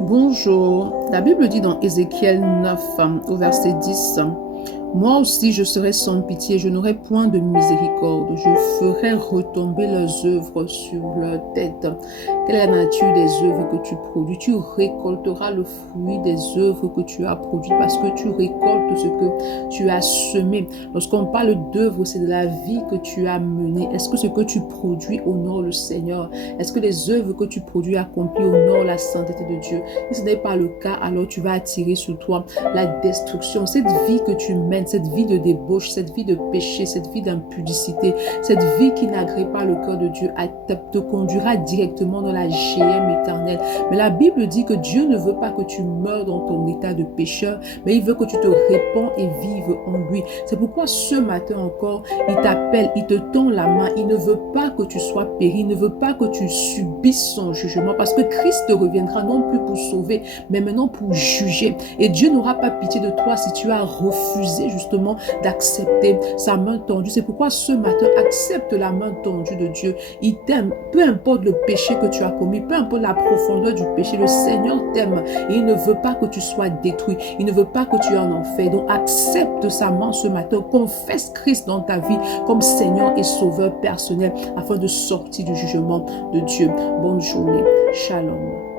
Bonjour. La Bible dit dans Ézéchiel 9, au verset 10, moi aussi je serai sans pitié, je n'aurai point de miséricorde, je ferai retomber leurs œuvres sur leur tête. Quelle est la nature des œuvres que tu produis? Tu récolteras le fruit des œuvres que tu as produites parce que tu récoltes ce que tu as semé. Lorsqu'on parle d'œuvre, c'est de la vie que tu as menée. Est-ce que ce que tu produis honore le Seigneur? Est-ce que les œuvres que tu produis accomplies honorent la sainteté de Dieu? Si ce n'est pas le cas, alors tu vas attirer sur toi la destruction. Cette vie que tu mènes, cette vie de débauche, cette vie de péché, cette vie d'impudicité, cette vie qui n'agrée pas le cœur de Dieu, te conduira directement dans la géhenne éternelle. Mais la Bible dit que Dieu ne veut pas que tu meurs dans ton état de pécheur, mais il veut que tu te répands et vives en lui. C'est pourquoi ce matin encore, il t'appelle, il te tend la main. Il ne veut pas que tu sois péri, il ne veut pas que tu subisses son jugement, parce que Christ reviendra non plus pour sauver, mais maintenant pour juger. Et Dieu n'aura pas pitié de toi si tu as refusé justement d'accepter sa main tendue. C'est pourquoi ce matin, accepte la main tendue de Dieu. Il t'aime, peu importe le péché que tu as commis, peu importe la profondeur du péché, le Seigneur t'aime et il ne veut pas que tu sois détruit, il ne veut pas que tu aies un enfer. Donc accepte sa main ce matin, confesse Christ dans ta vie comme Seigneur et Sauveur personnel afin de sortir du jugement de Dieu. Bonne journée, shalom.